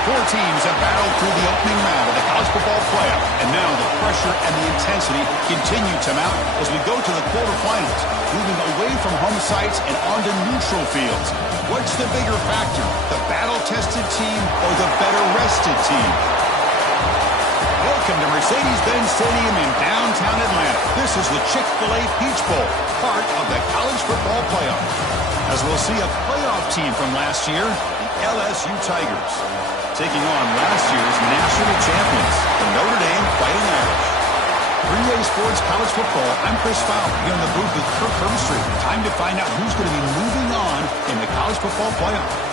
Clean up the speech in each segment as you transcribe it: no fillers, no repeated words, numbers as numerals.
Four teams have battled through the opening round of the college football playoff, and now the pressure and the intensity continue to mount as we go to the quarterfinals, moving away from home sites and onto neutral fields. What's the bigger factor, the battle-tested team or the better-rested team? Welcome to Mercedes-Benz Stadium in downtown Atlanta. This is the Chick-fil-A Peach Bowl, part of the college football playoff. As we'll see a playoff team from last year, the LSU Tigers, taking on last year's national champions, the Notre Dame Fighting Irish. 3A Sports College Football, I'm Chris Fowler, here in the booth with Kirk Herbstreit. Time to find out who's going to be moving on in the college football playoff.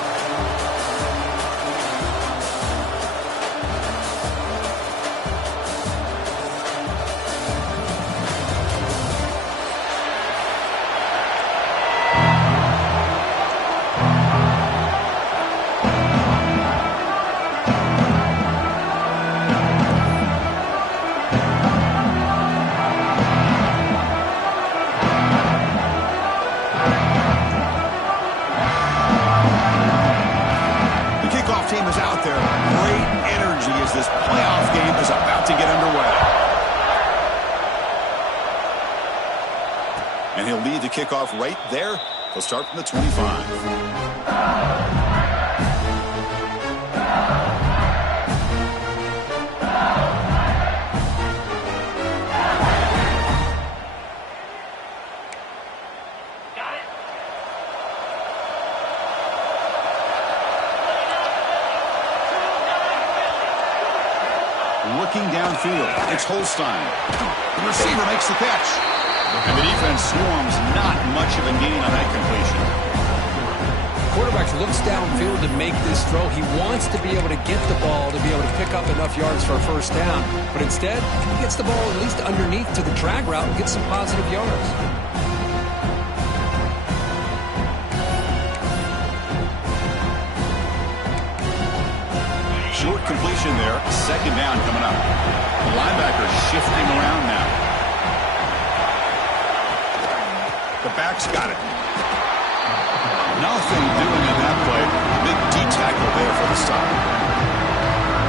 Team is out there. Great energy as this playoff game is about to get underway. And he'll lead the kickoff right there. He'll start from the 25. Looking downfield, it's Holstein. The receiver makes the catch. And the defense swarms, not much of a gain on that completion. Quarterback looks downfield to make this throw. He wants to be able to get the ball to be able to pick up enough yards for a first down. But instead, he gets the ball at least underneath to the drag route and gets some positive yards. Short completion there. Second down coming up. The linebacker shifting around now. The back's got it. Nothing doing in that play. Big D tackle there for the stop.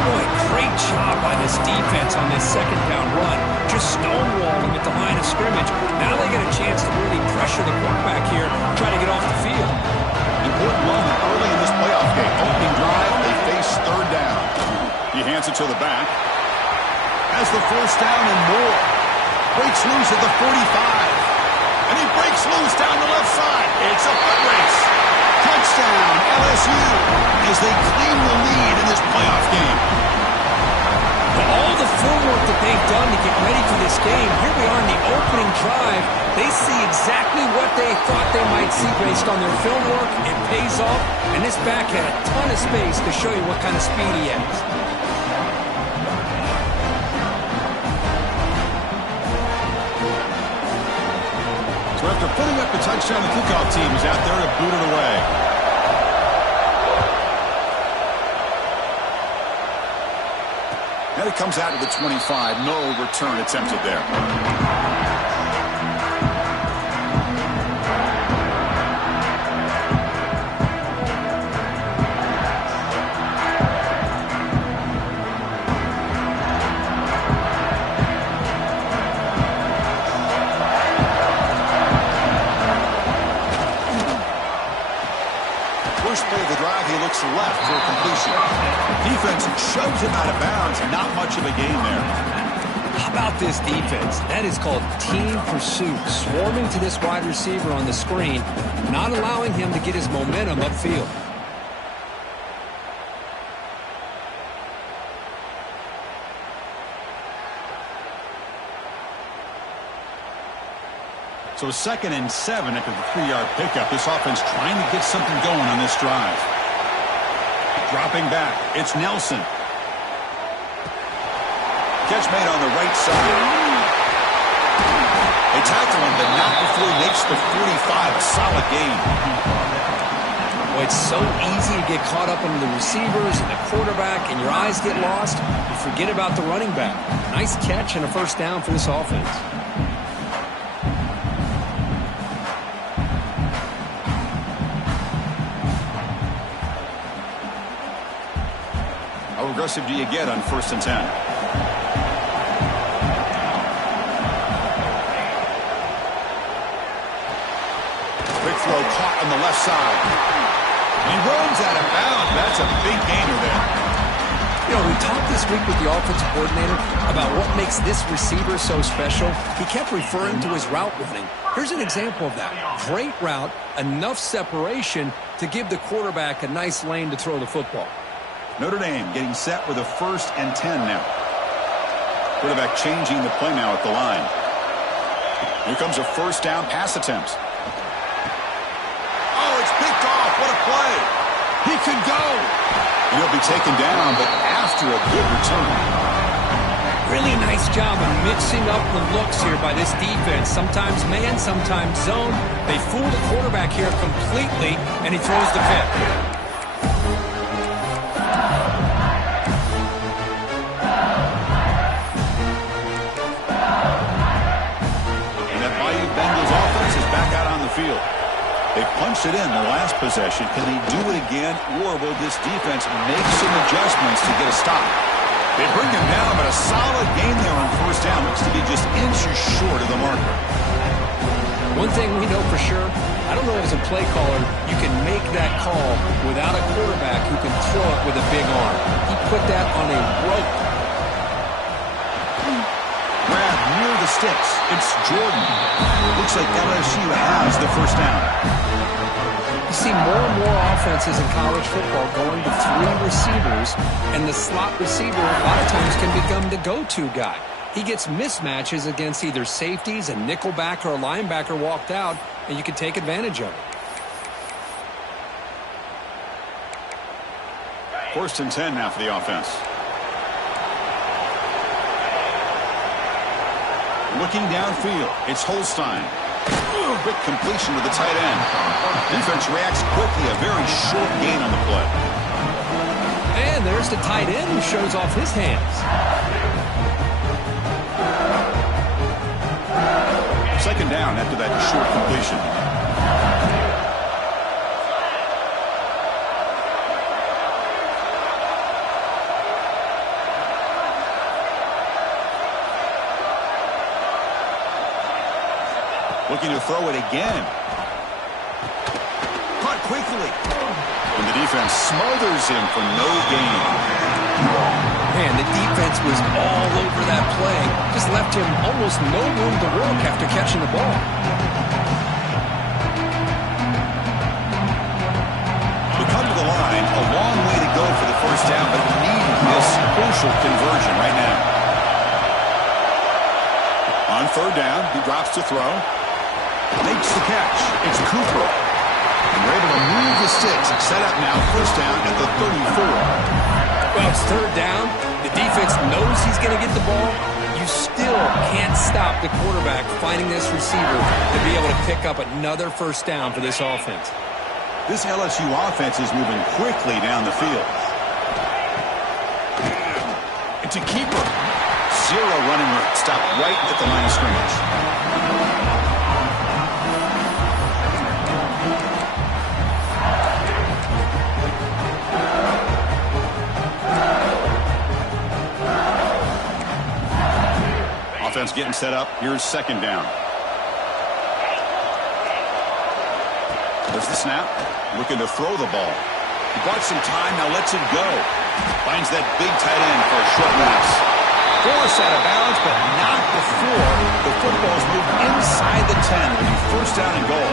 Boy, great job by this defense on this second down run. Just stonewalling at the line of scrimmage. Now they get a chance to really pressure the quarterback here, try to get off the field. Important moment early in this playoff game. Opening drive, they face third down. He hands it to the back. Has the first down and more. Breaks loose at the 45. And he breaks loose down the left side. It's a foot race. Touchdown, LSU, as they claim the lead in this playoff game. Well, all the footwork that they've done to get ready for this game, here we are in the opening drive. They see exactly what they thought they might see based on their film work. It pays off, and this back had a ton of space to show you what kind of speed he has. So after putting up the touchdown, the kickoff team is out there to boot it away. And it comes out to the 25. No return attempted there. First play of the drive, he looks left for a completion. Defense shoves him out of bounds. Not much of a gain there. How about this defense? That is called team pursuit. Swarming to this wide receiver on the screen, not allowing him to get his momentum upfield. So 2nd and 7 after the 3-yard pickup. This offense trying to get something going on this drive. Dropping back. It's Nelson. Catch made on the right side. They tackle him, but not before he makes the 45. A solid gain. Boy, it's so easy to get caught up in the receivers and the quarterback, and your eyes get lost. You forget about the running back. Nice catch and a first down for this offense. aggressive do you get on 1st and 10? Quick throw caught on the left side. He runs out of bounds. That's a big gainer there. You know, we talked this week with the offensive coordinator about what makes this receiver so special. He kept referring to his route running. Here's an example of that. Great route, enough separation to give the quarterback a nice lane to throw the football. Notre Dame getting set with a 1st and 10 now. Quarterback changing the play now at the line. Here comes a 1st down pass attempt. Oh, it's picked off. What a play. He could go. And he'll be taken down, but after a good return. Really nice job of mixing up the looks here by this defense. Sometimes man, sometimes zone. They fool the quarterback here completely, and he throws the pick. And that Bayou Bengals offense is back out on the field. They punched it in the last possession. Can they do it again, or will this defense make some adjustments to get a stop? They bring him down, but a solid game there on 1st down. Looks to be just inches short of the marker. One thing we know for sure, I don't know as a play caller, you can make that call without a quarterback who can throw it with a big arm. He put that on a rope. Grab near the sticks. It's Jordan. Looks like LSU has the 1st down. You see more and more offenses in college football going to 3 receivers, and the slot receiver a lot of times can become the go-to guy. He gets mismatches against either safeties, a nickelbacker, or a linebacker walked out, and you can take advantage of it. 1st and 10 now for the offense. Looking downfield, it's Holstein. Quick completion to the tight end. Defense reacts quickly, a very short gain on the play. And there's the tight end who shows off his hands. 2nd down after that short completion. Looking to throw it again. Caught quickly. And the defense smothers him for no gain. Man, the defense was all over that play. Just left him almost no room to work after catching the ball. We come to the line, a long way to go for the 1st down, but needing this crucial conversion right now. On 3rd down, he drops to throw. Makes the catch. It's Cooper. And we're able to move the sticks. Set up now, 1st down at the 34. Well, it's 3rd down. The defense knows he's going to get the ball. You still can't stop the quarterback finding this receiver to be able to pick up another 1st down for this offense. This LSU offense is moving quickly down the field. It's a keeper. 0 running room. Stop right at the line of scrimmage. Offense getting set up. Here's 2nd down. There's the snap. Looking to throw the ball. He bought some time. Now lets it go. Finds that big tight end for a short pass. Forced out of bounds, but not before the football's moved inside the 10. It'll be 1st down and goal.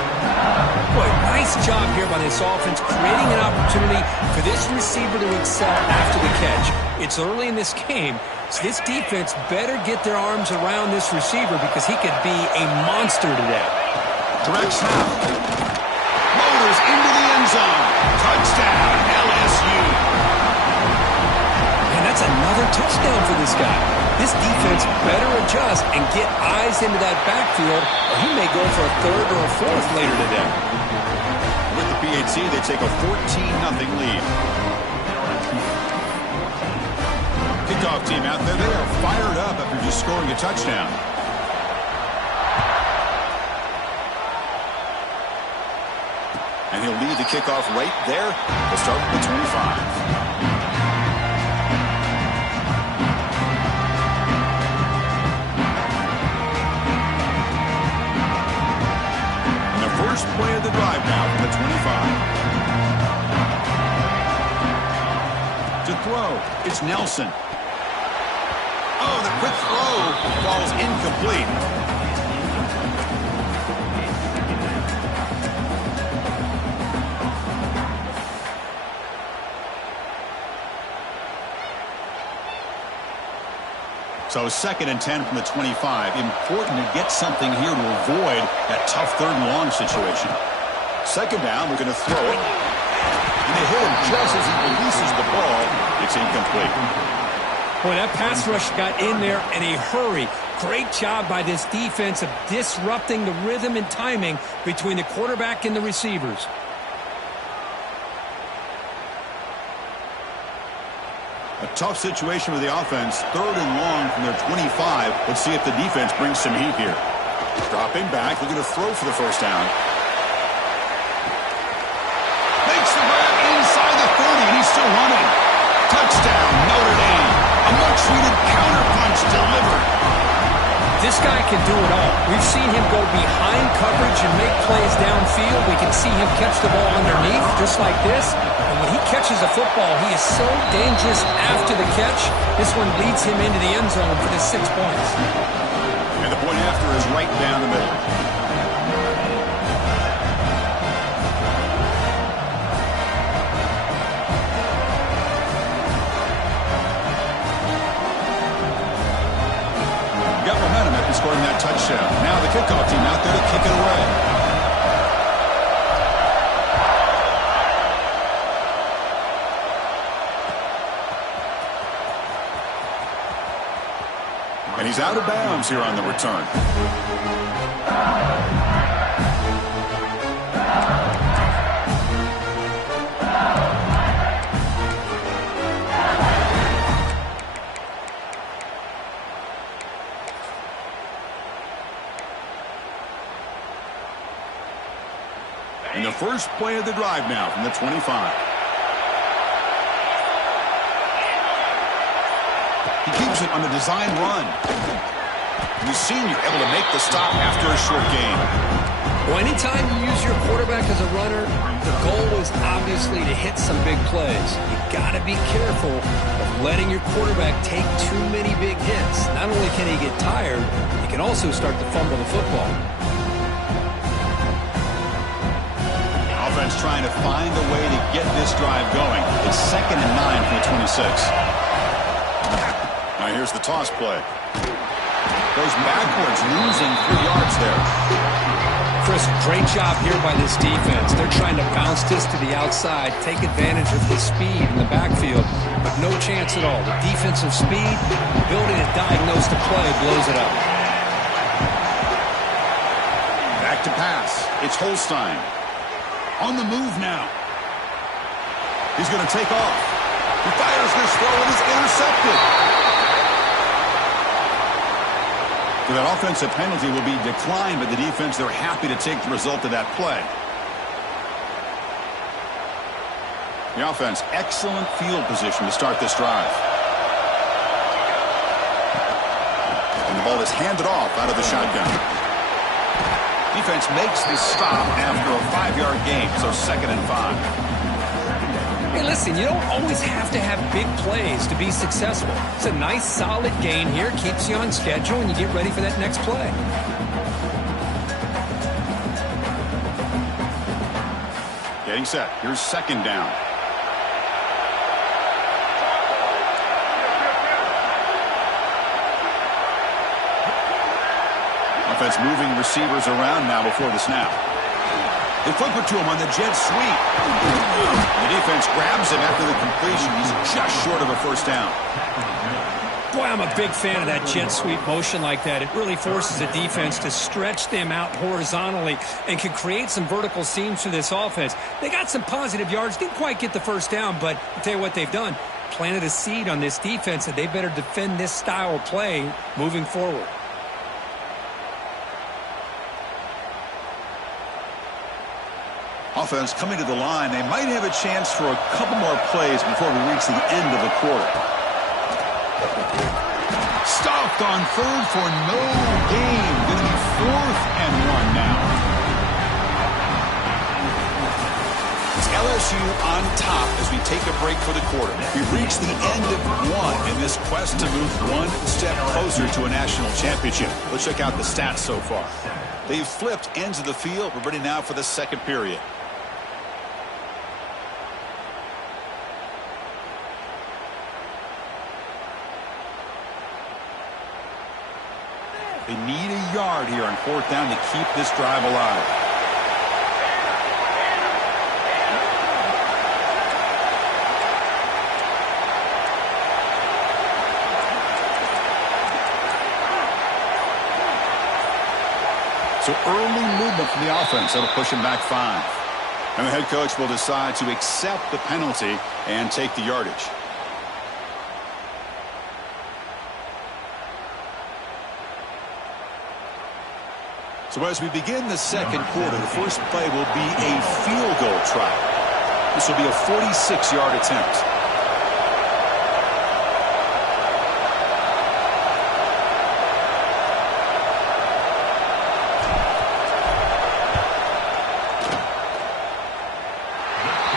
Boy, nice job here by this offense, creating an opportunity for this receiver to excel after the catch. It's early in this game, so this defense better get their arms around this receiver because he could be a monster today. Direct snap. Motors into the end zone. Touchdown, LSU. And that's another touchdown for this guy. This defense better adjust and get eyes into that backfield, or he may go for a 3rd or a 4th later today. With the PAT, they take a 14-0 lead. Kickoff team out there, they are fired up after just scoring a touchdown. And he'll lead the kickoff right there. They'll start with the 25. play of the drive now from the 25. To throw, it's Nelson. Oh, the quick throw falls incomplete. So 2nd and 10 from the 25. Important to get something here to avoid that tough 3rd and long situation. 2nd down, we're going to throw it. And they hit him just as he releases the ball. It's incomplete. Boy, that pass rush got in there in a hurry. Great job by this defense of disrupting the rhythm and timing between the quarterback and the receivers. A tough situation for the offense. 3rd and long from their 25. Let's see if the defense brings some heat here. Dropping back, looking to throw for the 1st down. Makes the grab inside the 30, and he's still running. Touchdown, Notre Dame. A much-needed counterpunch delivered. This guy can do it all. We've seen him go behind coverage and make plays downfield. We can see him catch the ball underneath, just like this. And when he catches a football, he is so dangerous after the catch. This one leads him into the end zone for the 6 points. And the point after is right down the middle. Got momentum after scoring that touchdown. Now the kickoff team out there to kick it away. And he's out of bounds here on the return. And the first play of the drive now from the 25. He keeps it on a design run. We've seen you able to make the stop after a short gain. Well, anytime you use your quarterback as a runner, the goal is obviously to hit some big plays. You got to be careful of letting your quarterback take too many big hits. Not only can he get tired, he can also start to fumble the football. Offense trying to find a way to get this drive going. It's 2nd and 9 from the 26. Now here's the toss play. Goes backwards, losing 3 yards there. Chris, great job here by this defense. They're trying to bounce this to the outside, take advantage of the speed in the backfield, but no chance at all. The defensive speed, ability to diagnose the play, blows it up. Back to pass. It's Holstein. On the move now. He's going to take off. He fires this throw and is intercepted. So that offensive penalty will be declined by the defense. They're happy to take the result of that play. The offense, excellent field position to start this drive. And the ball is handed off out of the shotgun. Defense makes the stop after a 5-yard gain, so 2nd and 5. Hey, listen, you don't always have to have big plays to be successful. It's a nice, solid gain here, keeps you on schedule, and you get ready for that next play. Getting set. Here's 2nd down. Offense moving receivers around now before the snap. They flip it to him on the jet sweep. The defense grabs him after the completion. He's just short of a 1st down. Boy, I'm a big fan of that jet sweep motion like that. It really forces the defense to stretch them out horizontally and can create some vertical seams for this offense. They got some positive yards. Didn't quite get the 1st down, but I'll tell you what they've done. Planted a seed on this defense that they better defend this style of play moving forward. Offense coming to the line. They might have a chance for a couple more plays before we reach the end of the quarter. Stopped on 3rd for no gain. Going to be 4th and 1 now. LSU on top as we take a break for the quarter. We've reached the end of one in this quest to move one step closer to a national championship. Let's check out the stats so far. They've flipped ends of the field. We're ready now for the second period. They need a yard here on fourth down to keep this drive alive. So early movement from the offense. That'll push him back 5. And the head coach will decide to accept the penalty and take the yardage. So as we begin the second quarter, the first play will be a field goal try. This will be a 46-yard attempt.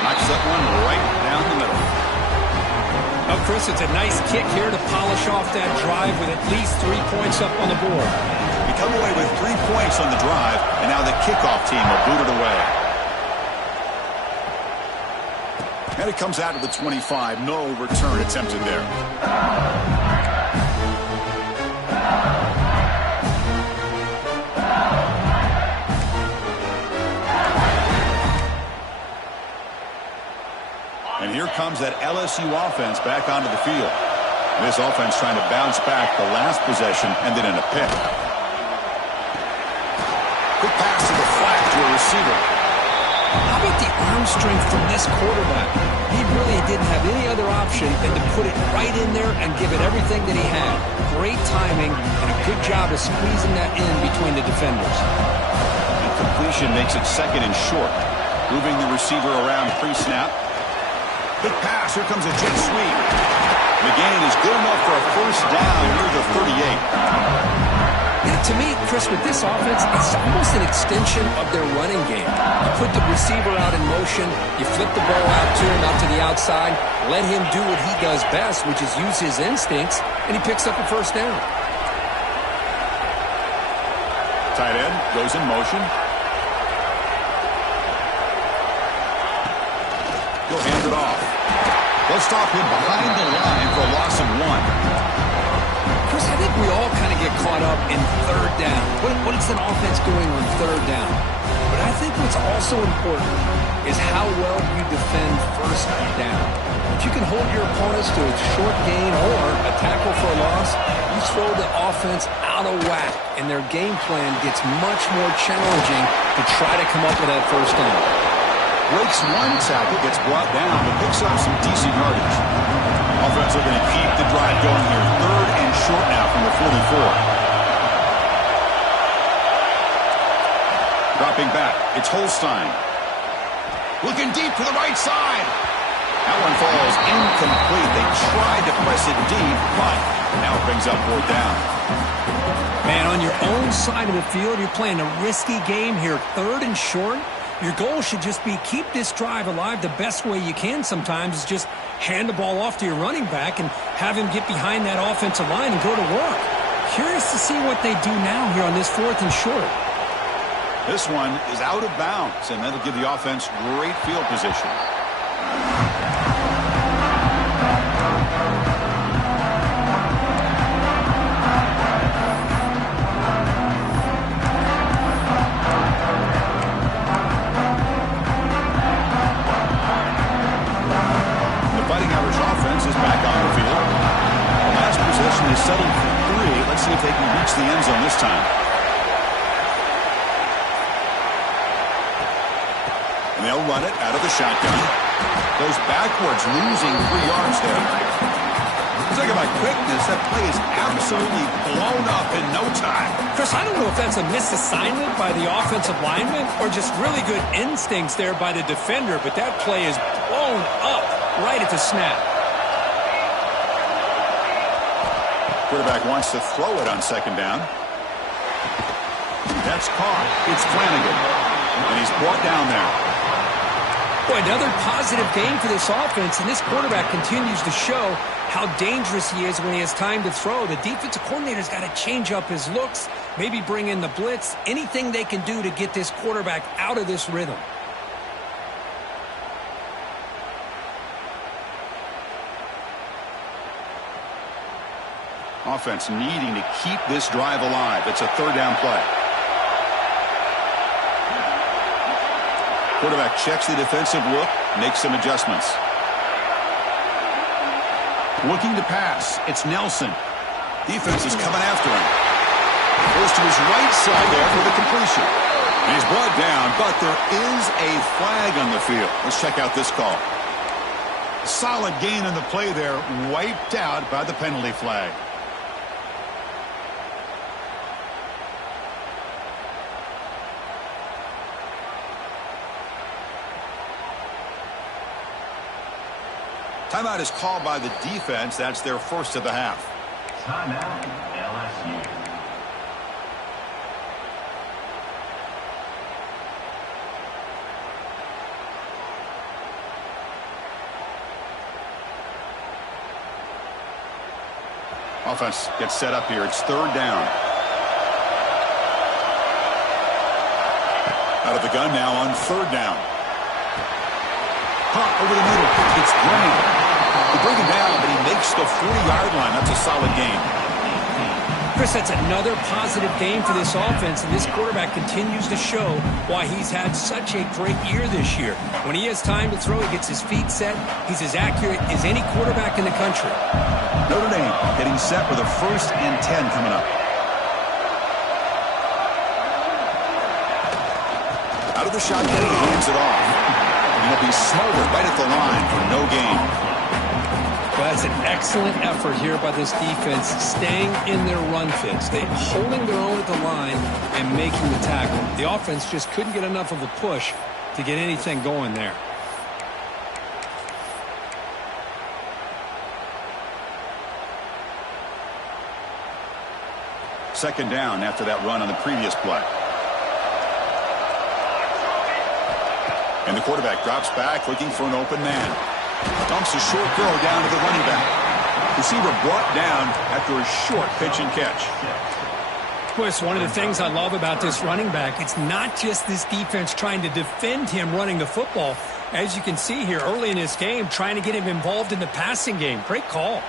Knocks that one right down the middle. Now, Chris, it's a nice kick here to polish off that drive with at least 3 points up on the board. We come away with 3 points on the drive, and now the kickoff team will boot it away. And it comes out to the 25. No return attempted there. And here comes that LSU offense back onto the field. This offense trying to bounce back the last possession, ended in a pick. Quick pass to the flat to a receiver. How about the arm strength from this quarterback? He really didn't have any other option than to put it right in there and give it everything that he had. Great timing and a good job of squeezing that in between the defenders. And completion makes it second and short. Moving the receiver around pre-snap. Big pass. Here comes a jet sweep. The gain is good enough for a first down near the 38. Yeah, to me, Chris, with this offense, it's almost an extension of their running game. You put the receiver out in motion, you flip the ball out to him, out to the outside, let him do what he does best, which is use his instincts, and he picks up a first down. Tight end goes in motion. He'll hand it off. They'll stop him behind the line for a loss of 1. Chris, I think we all kind of get caught up in third down. What is an offense doing on third down? But I think what's also important is how well you defend first down. If you can hold your opponents to a short gain or a tackle for a loss, you throw the offense out of whack, and their game plan gets much more challenging to try to come up with that first down. Breaks one tackle, gets brought down, but picks up some decent yardage. Offense looking to keep the drive going here. Third and short now from the 44. Dropping back, it's Holstein. Looking deep to the right side. That one falls incomplete. They tried to press it deep, but now it brings up fourth down. Man, on your own side of the field, you're playing a risky game here. Third and short. Your goal should just be keep this drive alive the best way you can sometimes is just hand the ball off to your running back and have him get behind that offensive line and go to work. Curious to see what they do now here on this fourth and short. This one is out of bounds, and that'll give the offense great field position. Is settled for 3. Let's see if they can reach the end zone this time. And they'll run it out of the shotgun. Goes backwards, losing 3 yards there. Talk about quickness. That play is absolutely blown up in no time. Chris, I don't know if that's a misassignment by the offensive lineman or just really good instincts there by the defender, but that play is blown up right at the snap. Quarterback wants to throw it on second down. That's caught. It's Flanagan. And he's brought down there. Boy, another positive game for this offense, and this quarterback continues to show how dangerous he is when he has time to throw. The defensive coordinator's got to change up his looks, maybe bring in the blitz, anything they can do to get this quarterback out of this rhythm. Offense needing to keep this drive alive. It's a third down play. Quarterback checks the defensive look, makes some adjustments. Looking to pass. It's Nelson. Defense is coming after him. Goes to his right side there for the completion. And he's brought down, but there is a flag on the field. Let's check out this call. Solid gain on the play there, wiped out by the penalty flag. Timeout is called by the defense. That's their first of the half. Timeout, LSU. Offense gets set up here. It's third down. Out of the gun now on third down. Caught over the middle. It's Graham. They bring him down, but he makes the 40-yard line. That's a solid game. Chris, that's another positive game for this offense, and this quarterback continues to show why he's had such a great year this year. When he has time to throw, he gets his feet set. He's as accurate as any quarterback in the country. Notre Dame getting set with a 1st and 10 coming up. Out of the shotgun, he hands it off. And he'll be smothered right at the line for no gain. Well, that's an excellent effort here by this defense, staying in their run fix. They're holding their own at the line and making the tackle. The offense just couldn't get enough of a push to get anything going there. Second down after that run on the previous play. And the quarterback drops back looking for an open man. Dumps a short throw down to the running back. Receiver brought down after a short pitch and catch. Chris, one of the things I love about this running back, it's not just this defense trying to defend him running the football. As you can see here early in this game, trying to get him involved in the passing game. Great call.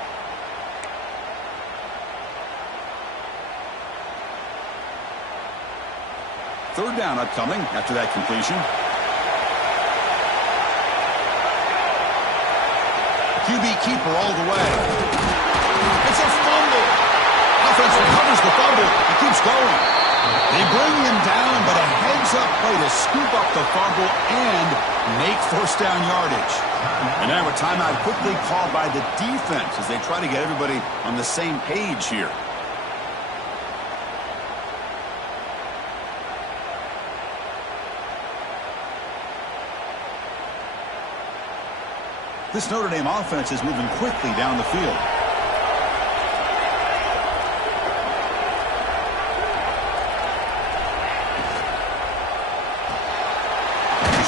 Third down upcoming after that completion. QB keeper all the way. It's a fumble. Offense recovers the fumble. He keeps going. They bring him down, but a heads-up play to scoop up the fumble and make first down yardage. And now a timeout quickly called by the defense as they try to get everybody on the same page here. This Notre Dame offense is moving quickly down the field.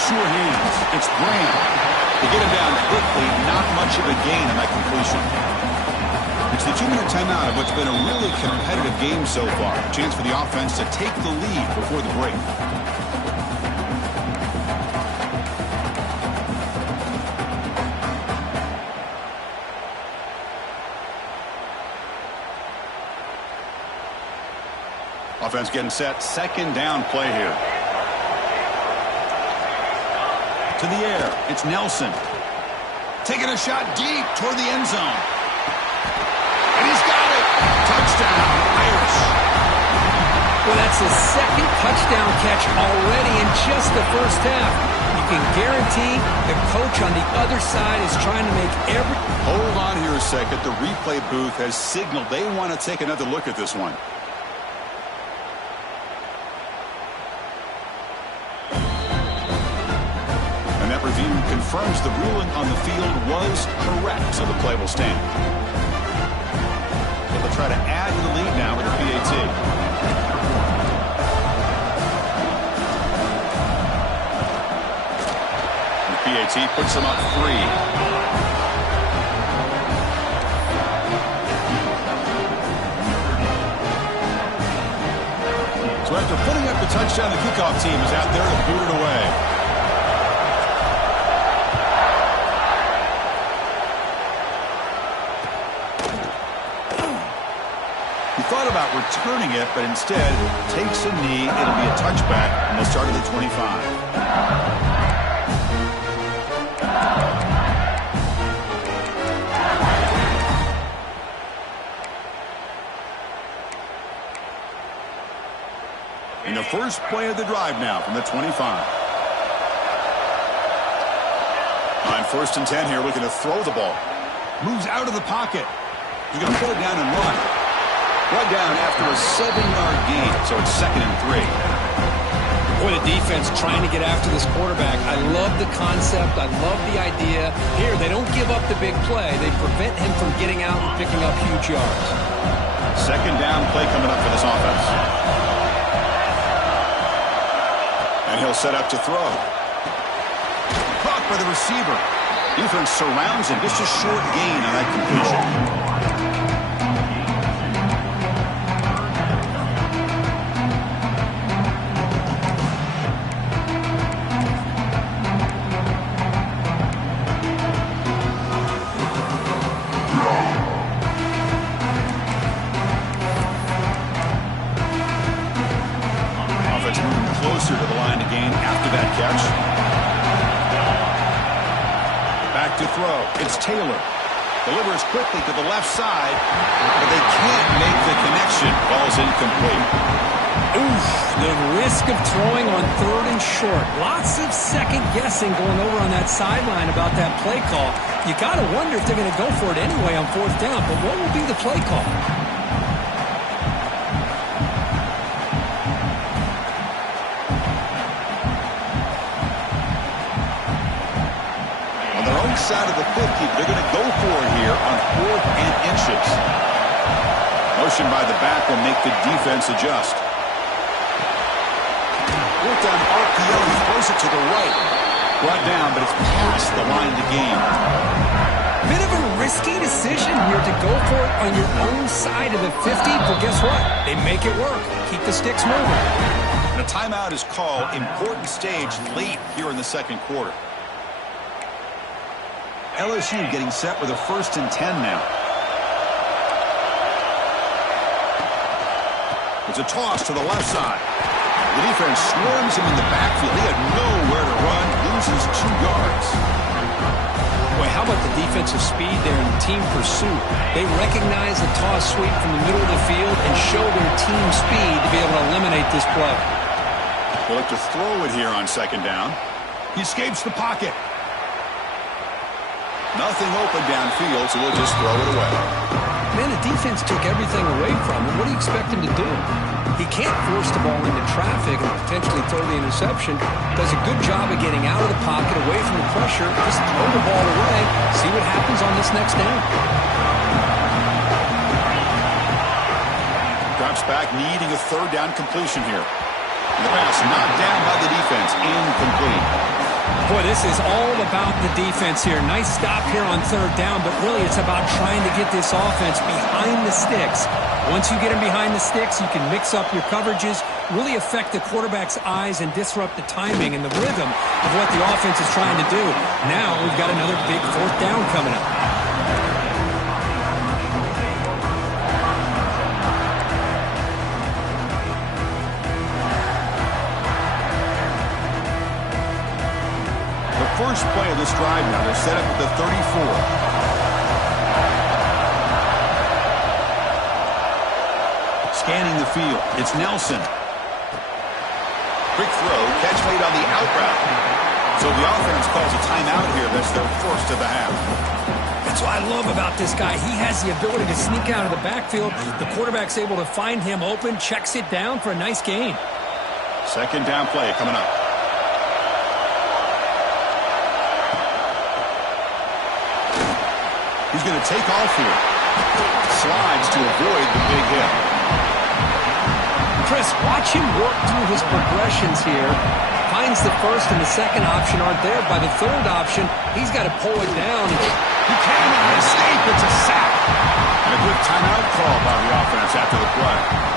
Sure hands. It's Graham. They get him down quickly. Not much of a gain on that completion. It's the 2-minute timeout of what's been a really competitive game so far. A chance for the offense to take the lead before the break. Offense getting set. Second down play here. To the air. It's Nelson. Taking a shot deep toward the end zone. And he's got it. Touchdown, Irish. Well, that's his second touchdown catch already in just the first half. You can guarantee the coach on the other side is trying to make every... Hold on here a second. The replay booth has signaled they want to take another look at this one. Review confirms the ruling on the field was correct, so the play will stand. But they'll try to add to the lead now with the PAT. The PAT puts them up 3. So after putting up the touchdown, the kickoff team is out there to boot it away. He thought about returning it, but instead takes a knee. It'll be a touchback, and they'll start at the 25. In the first play of the drive now from the 25. On 1st and 10 here, looking to throw the ball. Moves out of the pocket. He's going to pull it down and run. Brought down after a 7-yard gain, so it's 2nd and 3. Boy, the defense trying to get after this quarterback. I love the concept. I love the idea. Here, they don't give up the big play. They prevent him from getting out and picking up huge yards. 2nd down play coming up for this offense. And he'll set up to throw. Caught by the receiver. Defense surrounds him. Just a short gain on that completion. Closer to the line of gain after that catch. Back to throw. It's Taylor. Delivers quickly to the left side, but they can't make the connection. Ball's incomplete. Oof, the risk of throwing on 3rd and short. Lots of second guessing going over on that sideline about that play call. You got to wonder if they're going to go for it anyway on 4th down, but what will be the play call? Side of the 50, they're going to go for it here on 4th and inches. Motion by the back will make the defense adjust. Worked on RPO, he throws it to the right. Brought down, but it's past the line to gain. Bit of a risky decision here to go for it on your own side of the 50, but guess what? They make it work. Keep the sticks moving. And a timeout is called. Important stage late here in the 2nd quarter. LSU getting set with a 1st and 10 now. It's a toss to the left side. The defense swarms him in the backfield. He had nowhere to run, loses 2 yards. Boy, how about the defensive speed there in team pursuit? They recognize the toss sweep from the middle of the field and show their team speed to be able to eliminate this play. They'll look to throw it here on 2nd down. He escapes the pocket. Nothing open downfield, so we'll just throw it away. Man, the defense took everything away from him. What do you expect him to do? He can't force the ball into traffic and potentially throw the interception. Does a good job of getting out of the pocket, away from the pressure. Just throw the ball away. See what happens on this next down. Drops back, needing a 3rd down completion here. And the pass knocked down by the defense. Incomplete. Boy, this is all about the defense here. Nice stop here on 3rd down, but really it's about trying to get this offense behind the sticks. Once you get them behind the sticks, you can mix up your coverages, really affect the quarterback's eyes and disrupt the timing and the rhythm of what the offense is trying to do. Now we've got another big 4th down coming up. First play of this drive now. They're set up at the 34. Scanning the field. It's Nelson. Quick throw. Catch made on the out route. So the offense calls a timeout here. That's their 1st of the half. That's what I love about this guy. He has the ability to sneak out of the backfield. The quarterback's able to find him open, checks it down for a nice gain. 2nd down play coming up. He's going to take off here. Slides to avoid the big hit. Chris, watch him work through his progressions here. Finds the first and the second option aren't there. By the third option, he's got to pull it down. He cannot escape. It's a sack. And a good timeout call by the offense after the play.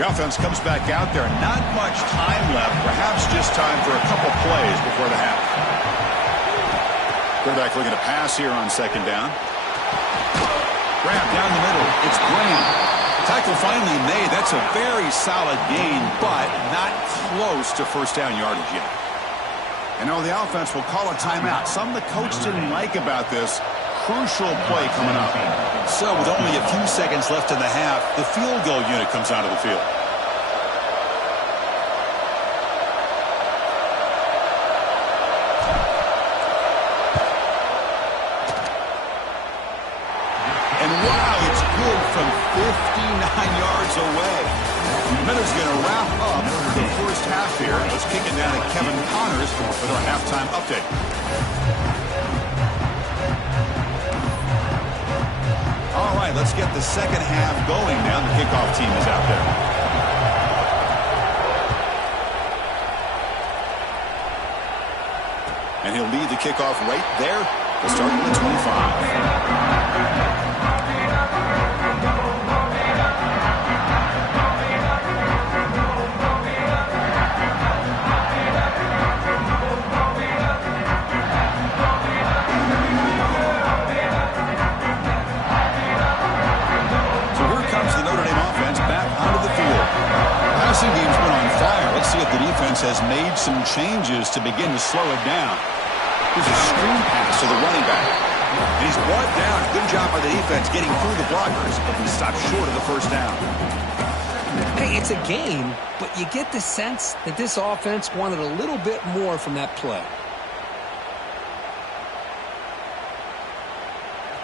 The offense comes back out there. Not much time left. Perhaps just time for a couple plays before the half. Quarterback looking to pass here on second down. Grab down the middle. It's Graham. Tackle finally made. That's a very solid gain, but not close to first down yardage yet. And now the offense will call a timeout. Something the coach didn't like about this. Crucial play coming up. So with only a few seconds left in the half, the field goal unit comes out of the field. And wow, it's good from 59 yards away. Miller's going to wrap up the first half here. Let's kick it down to Kevin Connors with our halftime update. All right, let's get the second half going now. The kickoff team is out there. And he'll lead the kickoff right there. We'll start with the 25. Passing game's been on fire. Let's see if the defense has made some changes to begin to slow it down. Here's a screen pass to the running back. And he's brought down. Good job by the defense getting through the blockers. But he stopped short of the first down. Hey, it's a game, but you get the sense that this offense wanted a little bit more from that play.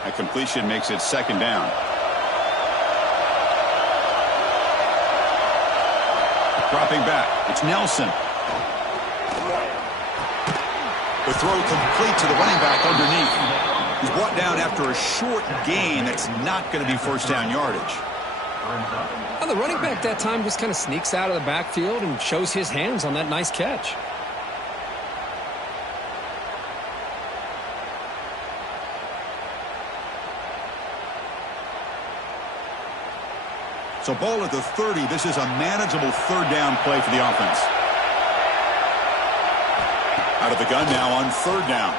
A completion makes it second down. Dropping back. It's Nelson. The throw complete to the running back underneath. He's brought down after a short gain. That's not going to be first down yardage. Well, the running back that time just kind of sneaks out of the backfield and shows his hands on that nice catch. So ball at the 30. This is a manageable third down play for the offense. Out of the gun now on third down.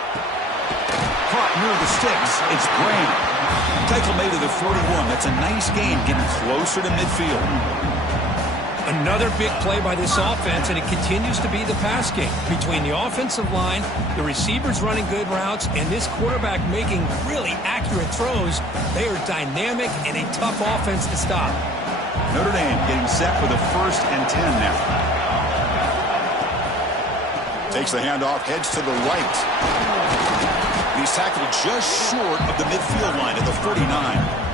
Caught near the sticks. It's Graham. Tackle made to the 41. That's a nice gain, getting closer to midfield. Another big play by this offense, and it continues to be the pass game. Between the offensive line, the receivers running good routes, and this quarterback making really accurate throws, they are dynamic and a tough offense to stop. Notre Dame getting set for the 1st and 10 now. Takes the handoff, heads to the right. He's tackled just short of the midfield line at the 49.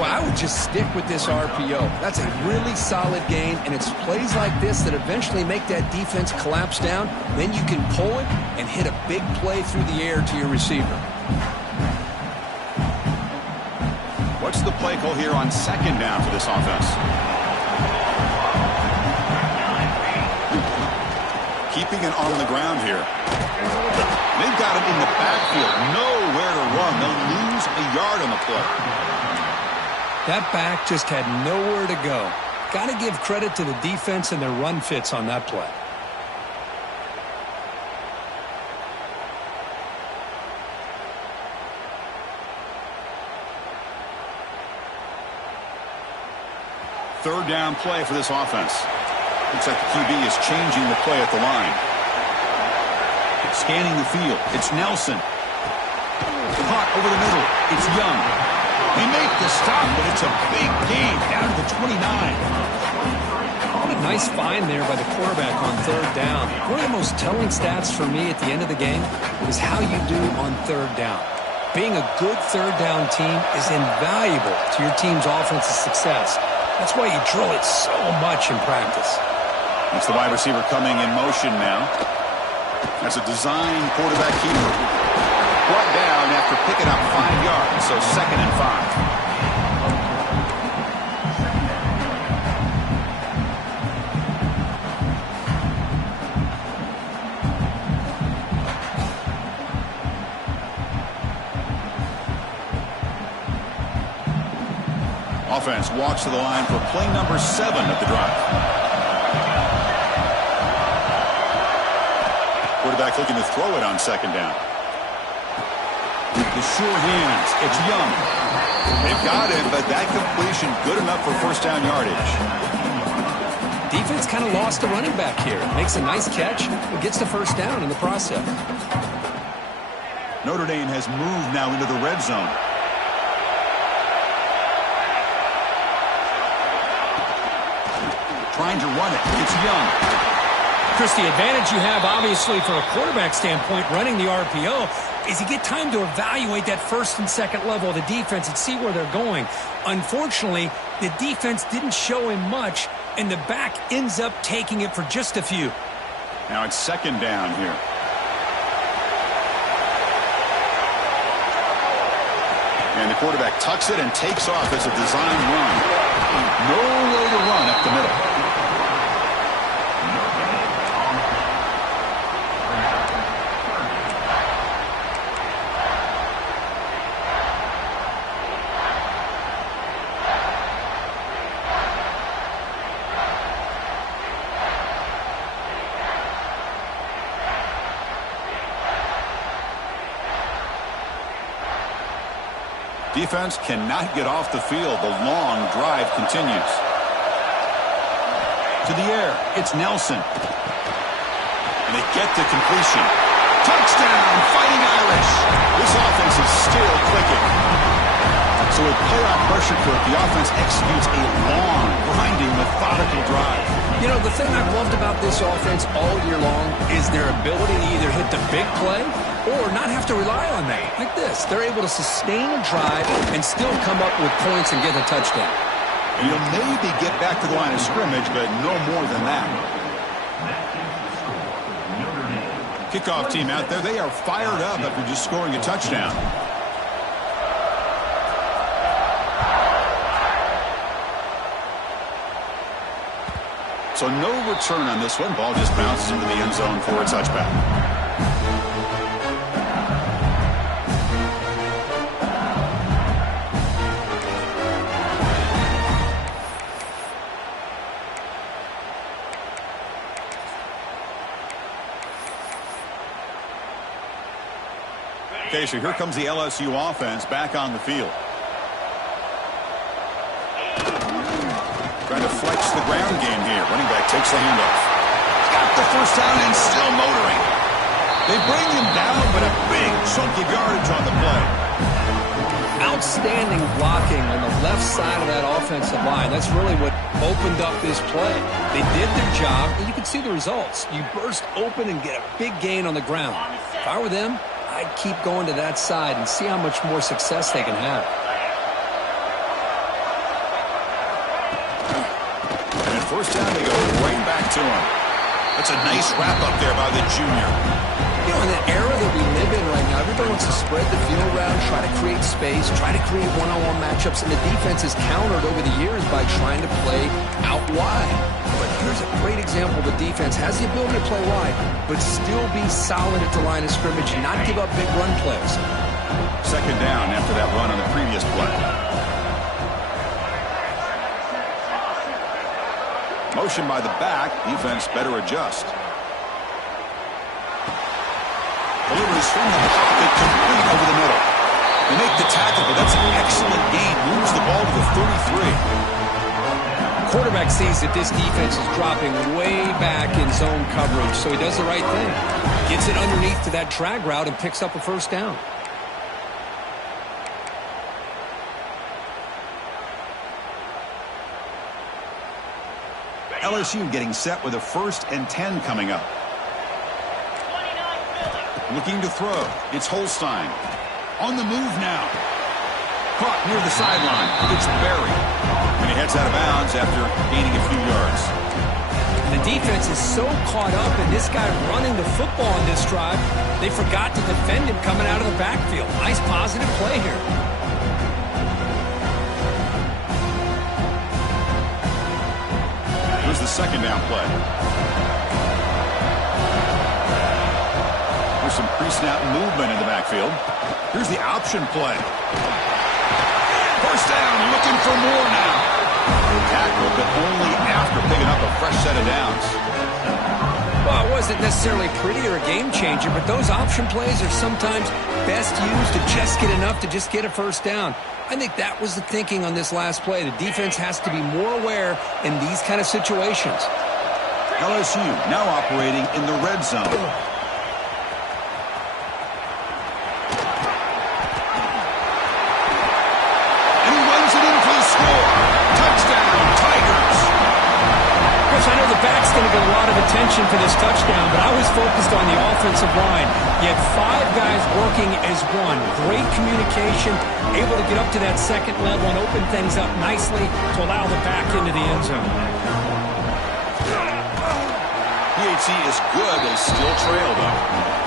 Well, I would just stick with this RPO. That's a really solid gain, and it's plays like this that eventually make that defense collapse down. Then you can pull it and hit a big play through the air to your receiver. What's the play call here on second down for this offense? Keeping it on the ground here. They've got him in the backfield. Nowhere to run. They'll lose a yard on the play. That back just had nowhere to go. Got to give credit to the defense and their run fits on that play. Third down play for this offense. Looks like the QB is changing the play at the line. Scanning the field. It's Nelson. Caught over the middle. It's Young. They make the stop, but it's a big gain down to the 29. What a nice find there by the quarterback on third down. One of the most telling stats for me at the end of the game is how you do on third down. Being a good third down team is invaluable to your team's offensive success. That's why you drill it so much in practice. It's the wide receiver coming in motion now. That's a design quarterback keeper. Brought down after picking up 5 yards, so 2nd and 5. Offense walks to the line for play number 7 of the drive. Quarterback looking to throw it on 2nd down. The sure hands. It's Young. They've got it, but that completion good enough for 1st down yardage. Defense kind of lost the running back here. Makes a nice catch and gets the 1st down in the process. Notre Dame has moved now into the red zone. Trying to run it. It's Young. Chris, the advantage you have, obviously, from a quarterback standpoint, running the RPO, is you get time to evaluate that 1st and 2nd level of the defense and see where they're going. Unfortunately, the defense didn't show him much, and the back ends up taking it for just a few. Now it's 2nd down here. And the quarterback tucks it and takes off as a design run. No way to run up the middle. Defense cannot get off the field. The long drive continues. To the air. It's Nelson. And they get the completion. Touchdown, Fighting Irish. This offense is still clicking. So with playoff pressure to it, the offense executes a long, grinding, methodical drive. You know, the thing I've loved about this offense all year long is their ability to either hit the big play or not have to rely on that. Like this. They're able to sustain a drive and still come up with points and get a touchdown. And you'll maybe get back to the line of scrimmage, but no more than that. Kickoff team out there, they are fired up after just scoring a touchdown. So no return on this one. Ball just bounces into the end zone for a touchback. Okay, so here comes the LSU offense back on the field. Trying to flex the ground game here. Running back takes the handoff. Got the 1st down and still motoring. They bring him down, but a big chunk of yardage on the play. Outstanding blocking on the left side of that offensive line. That's really what opened up this play. They did their job, and you can see the results. You burst open and get a big gain on the ground. If I were them, I'd keep going to that side and see how much more success they can have. And at 1st down, they go right back to him. That's a nice wrap up there by the junior. You know, in the era that we live in right now, everybody wants to spread the field around, try to create space, try to create one-on-one matchups, and the defense is countered over the years by trying to play out wide. But here's a great example. The defense has the ability to play wide, but still be solid at the line of scrimmage and not give up big run plays. 2nd down after that run on the previous play. Motion by the back. Defense better adjust. Delivers from the pocket, complete over the middle. They make the tackle, but that's an excellent gain. Moves the ball to the 33. Quarterback sees that this defense is dropping way back in zone coverage, so he does the right thing. Gets it underneath to that drag route and picks up a 1st down. LSU getting set with a 1st and 10 coming up. Looking to throw. It's Holstein. On the move now. Caught near the sideline. It's Berry. And he heads out of bounds after gaining a few yards. The defense is so caught up in this guy running the football on this drive, they forgot to defend him coming out of the backfield. Nice positive play here. Here's the second down play. There's some pre-snap movement in the backfield. Here's the option play. First down, looking for more now. Tackle, but only after picking up a fresh set of downs. Well, it wasn't necessarily pretty or a game changer, but those option plays are sometimes best used to just get enough to just get a first down. I think that was the thinking on this last play. The defense has to be more aware in these kind of situations. LSU now operating in the red zone. And he runs it in for the score. Touchdown, Tigers. Chris, I know the back's going to get a lot of attention for this touchdown, but I was focused on the offensive line. You had 5 guys working as one. Great communication, able to get up to that second level and open things up nicely to allow the back into the end zone. PHC is good. They still trail, though.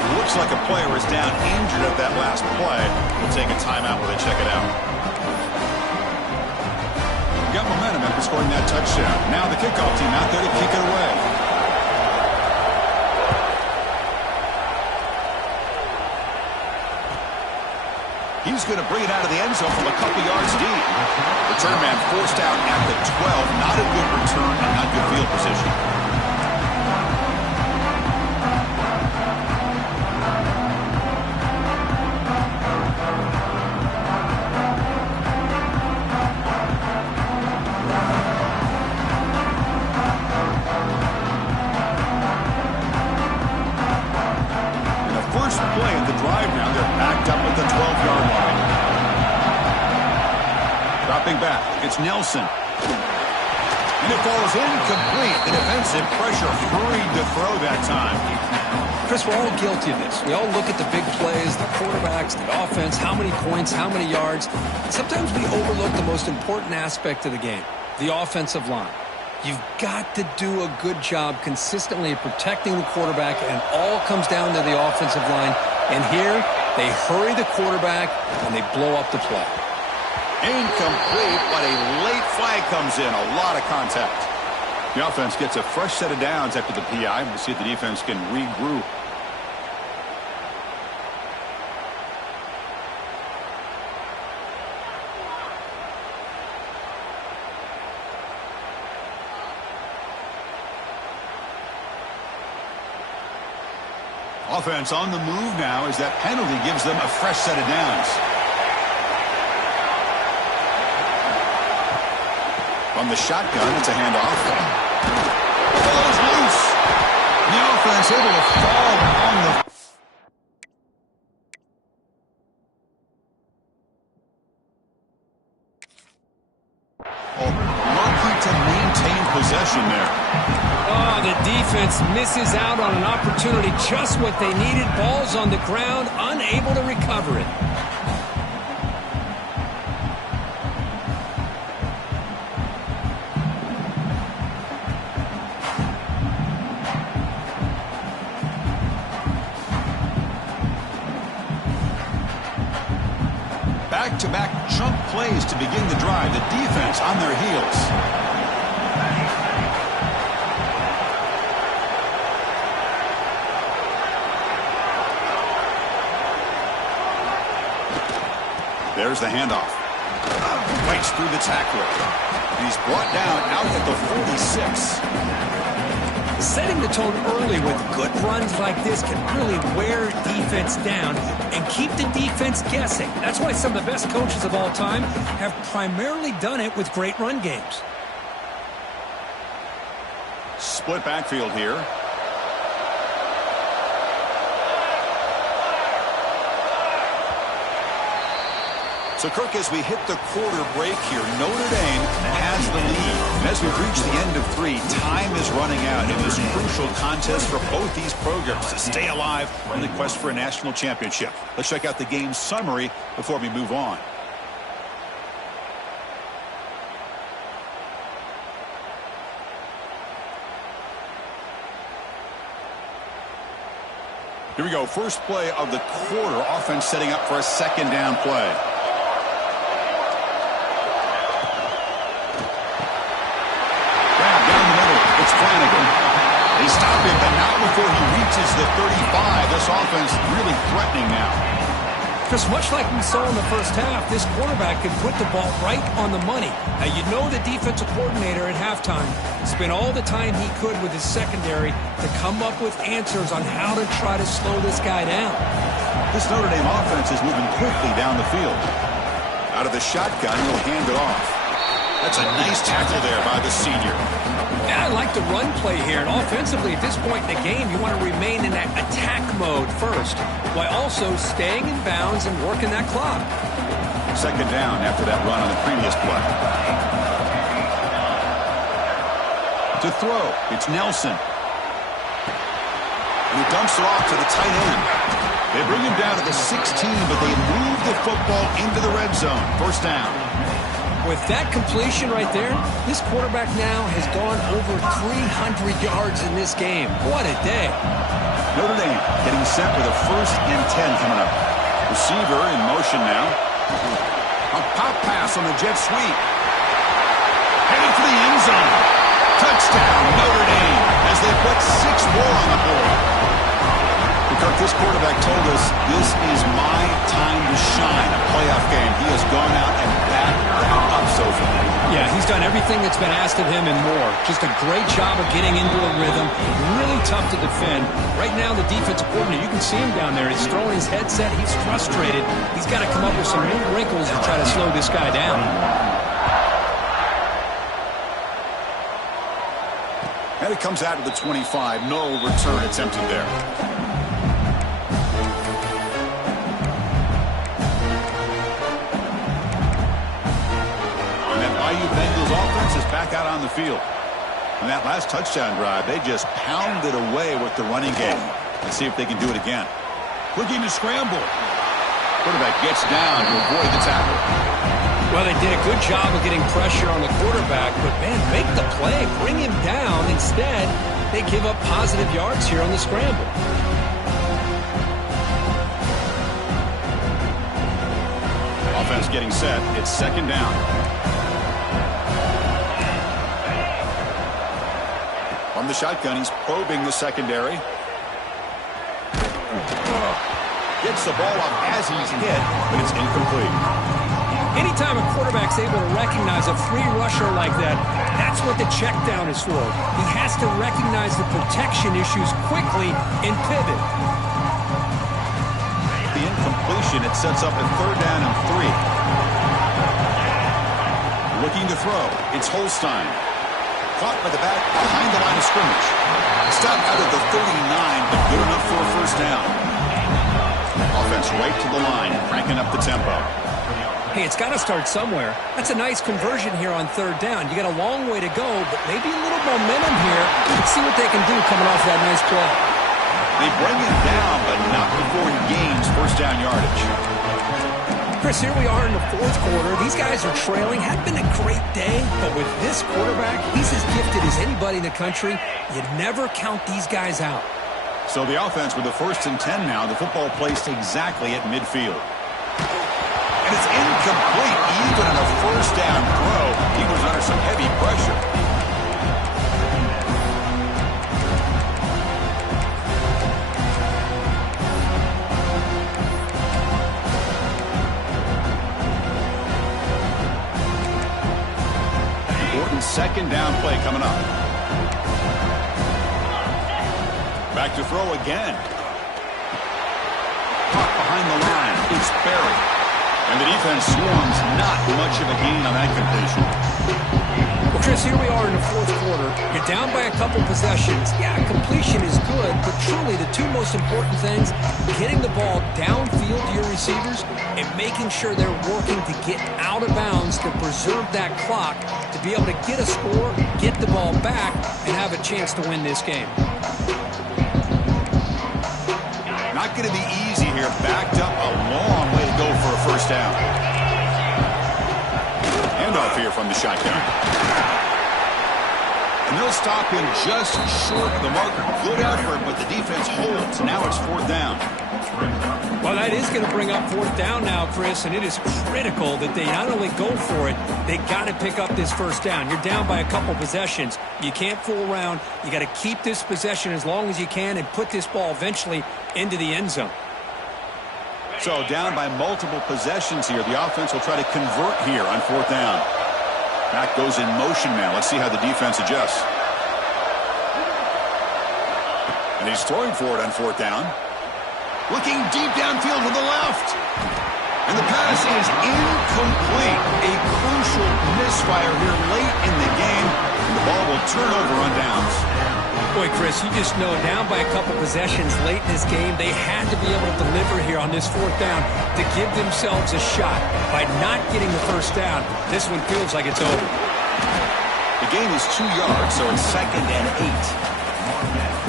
It looks like a player is down injured at that last play. We'll take a timeout while they check it out. Got momentum after scoring that touchdown. Now the kickoff team out there to kick it away. He's going to bring it out of the end zone from a couple yards deep. Return man forced out at the 12. Not a good return and not good field position. Play at the drive now. They're backed up at the 12-yard line. Dropping back. It's Nelson. And it falls incomplete. The defensive pressure hurried to throw that time. Chris, we're all guilty of this. We all look at the big plays, the quarterbacks, the offense, how many points, how many yards. Sometimes we overlook the most important aspect of the game, the offensive line. You've got to do a good job consistently protecting the quarterback, and it all comes down to the offensive line. And here, they hurry the quarterback, and they blow up the play. Incomplete, but a late flag comes in. A lot of contact. The offense gets a fresh set of downs after the PI. We'll see if the defense can regroup. Offense on the move now as that penalty gives them a fresh set of downs. From the shotgun, it's a handoff. The ball is loose. The offense able to fall on the... lucky to maintain possession there. Oh, the defense misses out on an opportunity, just what they needed. Ball's on the ground, unable to recover it. Back-to-back chunk plays to begin the drive. The defense on their heels. There's the handoff. Breaks through the tackler. And he's brought down out at the 46. Setting the tone early with good runs like this can really wear defense down and keep the defense guessing. That's why some of the best coaches of all time have primarily done it with great run games. Split backfield here. So, Kirk, as we hit the quarter break here, Notre Dame has the lead. And as we've reached the end of 3, time is running out in this crucial contest for both these programs to stay alive in the quest for a national championship. Let's check out the game summary before we move on. Here we go. First play of the quarter. Offense setting up for a second down play. Grab down the middle. It's Flanagan. They stop him, but not before he reaches the 35. This offense really threatening now. Just much like we saw in the first half, this quarterback could put the ball right on the money. Now, you know the defensive coordinator at halftime spent all the time he could with his secondary to come up with answers on how to try to slow this guy down. This Notre Dame offense is moving quickly down the field. Out of the shotgun, he'll hand it off. That's a nice tackle there by the senior. Yeah, I like the run play here. And offensively, at this point in the game, you want to remain in that attack mode first, while also staying in bounds and working that clock. Second down after that run on the previous play. To throw, it's Nelson. And he dumps it off to the tight end. They bring him down to the 16, but they move the football into the red zone. First down. With that completion right there, this quarterback now has gone over 300 yards in this game. What a day. Notre Dame getting set with a 1st and 10 coming up. Receiver in motion now. A pop pass on the jet sweep. Headed for the end zone. Touchdown, Notre Dame, as they put 6 more on the board. Because this quarterback told us this is my time to shine, a playoff game. He has gone out and backed that up so far. Yeah, he's done everything that's been asked of him and more. Just a great job of getting into a rhythm. Really tough to defend. Right now, the defensive coordinator, you can see him down there. He's throwing his headset. He's frustrated. He's got to come up with some new wrinkles to try to slow this guy down. And it comes out to the 25. No return attempted there. Bengals offense is back out on the field. On that last touchdown drive, they just pounded away with the running game. Let's see if they can do it again. Looking to scramble. Quarterback gets down to avoid the tackle. Well, they did a good job of getting pressure on the quarterback, but, man, make the play. Bring him down. Instead, they give up positive yards here on the scramble. Offense getting set. It's second down. From the shotgun, he's probing the secondary. Gets the ball up as he's hit, but it's incomplete. Anytime a quarterback's able to recognize a free rusher like that, that's what the check down is for. He has to recognize the protection issues quickly and pivot. The incompletion, it sets up a 3rd down and 3. Looking to throw, it's Holstein. Caught by the back behind the line of scrimmage. Stopped out of the 39, but good enough for a 1st down. Offense right to the line, cranking up the tempo. Hey, it's got to start somewhere. That's a nice conversion here on 3rd down. You got a long way to go, but maybe a little momentum here. Let's see what they can do coming off that nice play. They bring him down, but not before he gains 1st down yardage. Chris, here we are in the 4th quarter. These guys are trailing. Had been a great day, but with this quarterback, he's as gifted as anybody in the country. You never count these guys out. So the offense with the 1st and 10 now. The football placed exactly at midfield. And it's incomplete. Even on a 1st down throw, he was under some heavy pressure. Second down play coming up. Back to throw again. Caught behind the line. It's Berry. And the defense swarms. Not much of a gain on that completion. Well, Chris, here we are in the 4th quarter. You're down by a couple possessions. Yeah, completion is good, but truly the 2 most important things, getting the ball downfield to your receivers and making sure they're working to get out of bounds to preserve that clock to be able to get a score, get the ball back, and have a chance to win this game. Not going to be easy here. Backed up a long way to go for a 1st down. Handoff here from the shotgun. And they'll stop him just short of the marker. Good effort, but the defense holds. Now it's 4th down. Well, that is going to bring up 4th down now, Chris, and it is critical that they not only go for it, they got to pick up this 1st down. You're down by a couple possessions. You can't fool around. You got to keep this possession as long as you can and put this ball eventually into the end zone. So down by multiple possessions here. The offense will try to convert here on 4th down. Mack goes in motion now. Let's see how the defense adjusts. And he's throwing for it on 4th down. Looking deep downfield to the left. And the pass is incomplete. A crucial misfire here late in the game. And the ball will turn over on downs. Boy, Chris, you just know down by a couple possessions late in this game, they had to be able to deliver here on this 4th down to give themselves a shot. By not getting the 1st down, this one feels like it's over. The gain is 2 yards, so it's 2nd and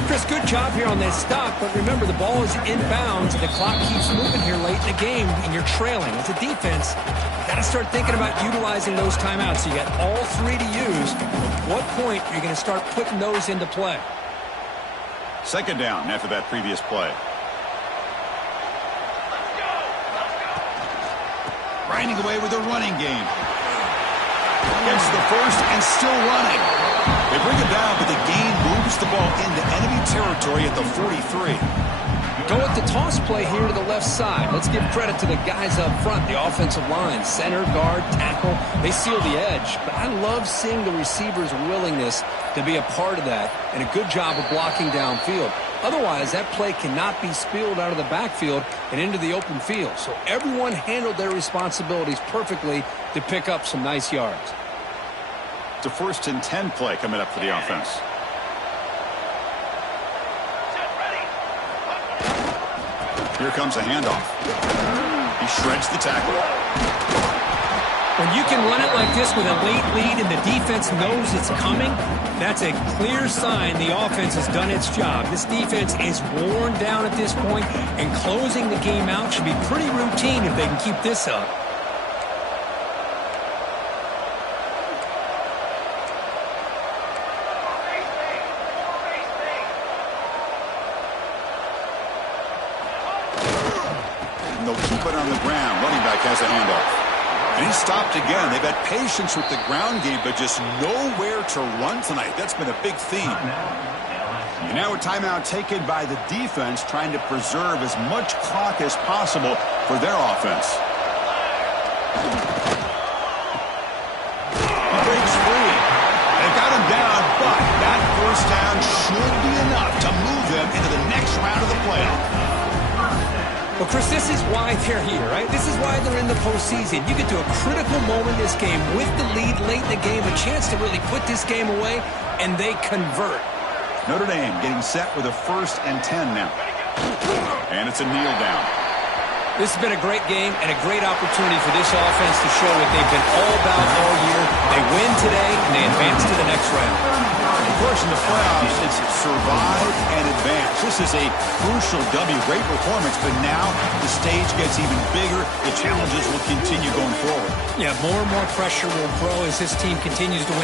8. Chris, good job here on that stop, but remember the ball is inbounds. The clock keeps moving here late in the game, and you're trailing. As a defense, you got to start thinking about utilizing those timeouts. You got all 3 to use. At what point are you going to start putting those into play? 2nd down after that previous play. Grinding away with a running game. Gets the 1st and still running. They bring it down, but the gain moves the ball into enemy territory at the 43. Go with the toss play here to the left side. Let's give credit to the guys up front, the offensive line, center, guard, tackle. They seal the edge. But I love seeing the receiver's willingness to be a part of that and a good job of blocking downfield. Otherwise, that play cannot be spilled out of the backfield and into the open field. So everyone handled their responsibilities perfectly to pick up some nice yards. It's a 1st and 10 play coming up for the offense. Here comes a handoff. He shreds the tackle. When you can run it like this with a late lead and the defense knows it's coming, that's a clear sign the offense has done its job. This defense is worn down at this point, and closing the game out should be pretty routine if they can keep this up. And they'll keep it on the ground. Running back has a handoff. And he stopped again. They've had patience with the ground game, but just nowhere to run tonight. That's been a big theme. And now a timeout taken by the defense, trying to preserve as much clock as possible for their offense. He breaks free. They've got him down, but that 1st down should be enough to move them into the next round of the playoff. Well, Chris, this is why they're here, right? This is why they're in the postseason. You get to a critical moment in this game with the lead late in the game, a chance to really put this game away, and they convert. Notre Dame getting set with a 1st and 10 now. And it's a kneel down. This has been a great game and a great opportunity for this offense to show what they've been all about all year. They win today, and they advance to the next round. Of course, in the playoffs, it's survive and advance. This is a crucial W. Great performance, but now the stage gets even bigger. The challenges will continue going forward. Yeah, more and more pressure will grow as this team continues to win